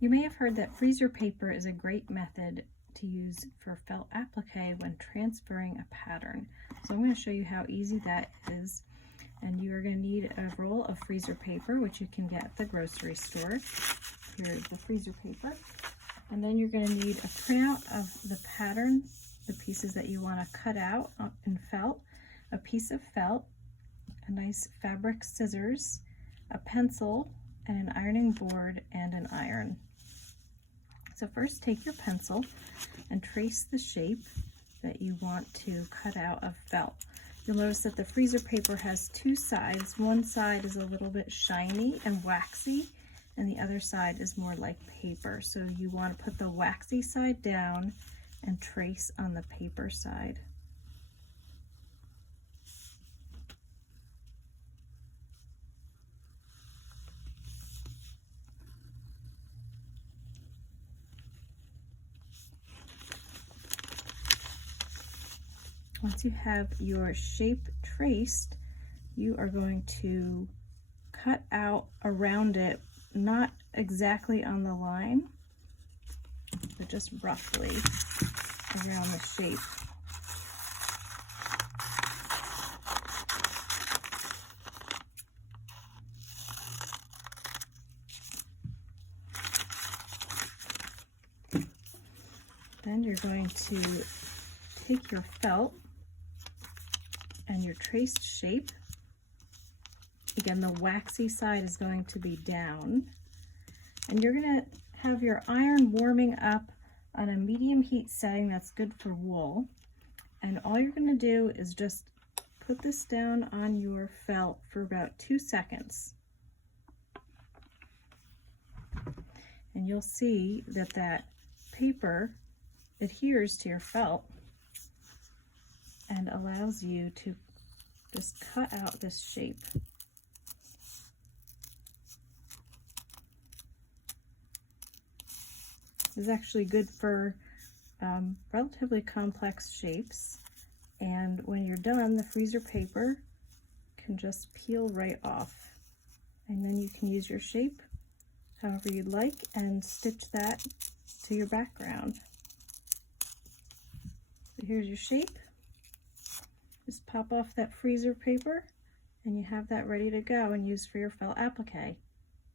You may have heard that freezer paper is a great method to use for felt applique when transferring a pattern. So I'm going to show you how easy that is. And you are going to need a roll of freezer paper, which you can get at the grocery store. Here's the freezer paper. And then you're going to need a printout of the pattern, the pieces that you want to cut out in felt, a piece of felt, a nice fabric scissors, a pencil, and an ironing board and an iron. So first take your pencil and trace the shape that you want to cut out of felt. You'll notice that the freezer paper has two sides. One side is a little bit shiny and waxy, and the other side is more like paper. So you want to put the waxy side down and trace on the paper side. Once you have your shape traced, you are going to cut out around it, not exactly on the line, but just roughly around the shape. Then you're going to take your felt and your traced shape. Again, the waxy side is going to be down. And you're going to have your iron warming up on a medium heat setting that's good for wool. And all you're going to do is just put this down on your felt for about 2 seconds. And you'll see that that paper adheres to your felt and allows you to just cut out this shape. This is actually good for relatively complex shapes, and when you're done, the freezer paper can just peel right off, and then you can use your shape however you'd like and stitch that to your background. So here's your shape. Just pop off that freezer paper and you have that ready to go and use for your felt applique.